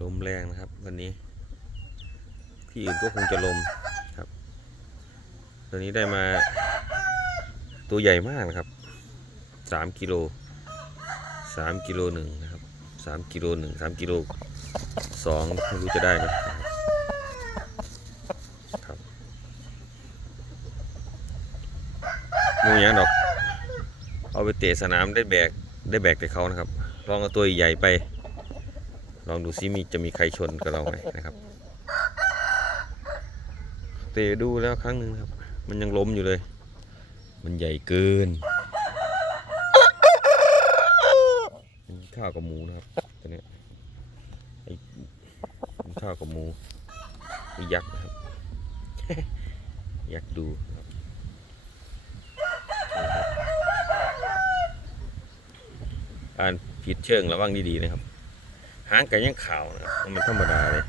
ลมแรงนะครับ วันนี้ ที่อื่นก็คงจะลมครับ ตัวนี้ได้มา ตัวใหญ่มากนะครับสามกิโลสามกิโลหนึ่งนะครับสามกิโลหนึ่งสามกิโลสองไม่รู้จะได้ไหมครับครับมูยังดอก เอาไปเตะสนามได้แบกได้แบกแต่เขานะครับ ลองเอาตัวใหญ่ไป ลองดูซิมีจะมีใครชนกับเราไหมนะครับเตะดูแล้วครั้งหนึ่งครับ มันยังล้มอยู่เลย มันใหญ่เกินข้าวกับหมูนะครับตัวนี้ไอ้ข้าวกับหมูไอ้ยักษ์นะครับยักษ์ดูนะครับนี่ครับอ่านผิดเชิงระวังดีๆนะครับ หางก็ยังข่าวนะมันธรรมดาเลย